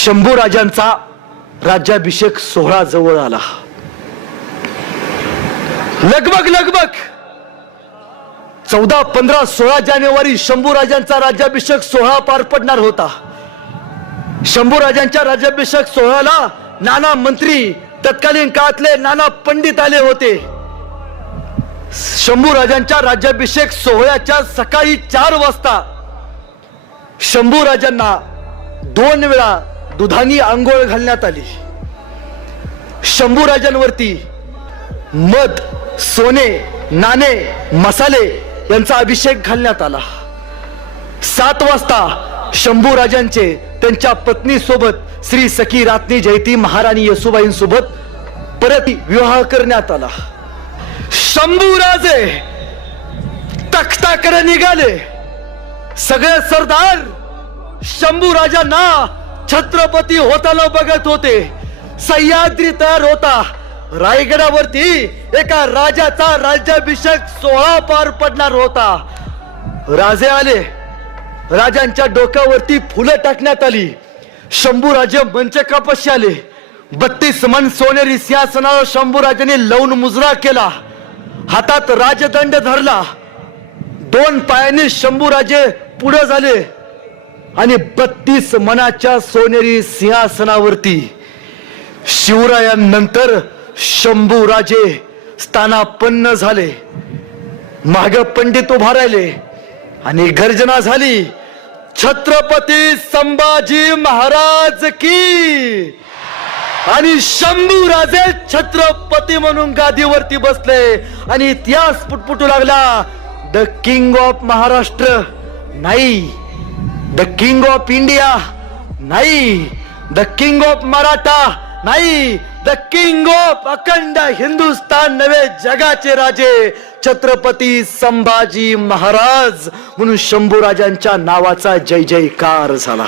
शंभूराजांचा राज्याभिषेक सोहळा जवळ आला. लगभग 14, 15, 16 जानेवारी शंभूराजांचा राज्याभिषेक सोहळा पार पडणार होता. शंभूराजांच्या राज्याभिषेक सोहळ्याला नाना मंत्री, तत्कालीन काळातले नाना पंडित आले होते. शंभूराजांच्या राज्याभिषेक सोहळ्याच्या सकाळी 4 वाजता शंभूराजांना 2 वेळा दुधानी आंघोळ घालण्यात आली. शंभूराजांवरती मध, सोने, नाणे, मसाले यांचा अभिषेक घालण्यात आला. 7 वाजता शंभूराजांचे त्यांच्या पत्नी सोबत श्री सखी रात्नी जयती महाराणी येसुबाईंसोबत परत विवाह करण्यात आला. शंभूराजे तख्ताकडे निघाले. सगळे सरदार शंभूराजांना छत्रपती होताना बघत होते. सह्याद्री तयार होता. रायगडावरती एका राजाचा राज्याभिषेक सोहळा पार पडणार होता. राजे आले. राजांच्या डोक्यावरती फुलं टाकण्यात आली. शंभूराजे मंचकापाशी आले. 32 मन सोनेरी सिंहासनावर शंभूराजांनी लवून मुजरा केला. हातात राजदंड धरला. 2 पायांनी शंभूराजे पुढे झाले आणि 32 मनाच्या सोनेरी सिंहासनावरती शिवरायांनंतर शंभूराजे स्थानापन्न झाले. माग पंडित उभा राहिले आणि गर्जना झाली, छत्रपती संभाजी महाराज की. आणि शंभूराजे छत्रपती म्हणून गादीवरती बसले आणि इतिहास पुटपुटू लागला. द किंग ऑफ महाराष्ट्र नाही, द किंग ऑफ इंडिया नाही, द किंग ऑफ मराठा नाही, द किंग ऑफ अखंड हिंदुस्तान नव्हे, जगाचे राजे छत्रपती संभाजी महाराज म्हणून शंभूराजांच्या नावाचा जय जयकार झाला.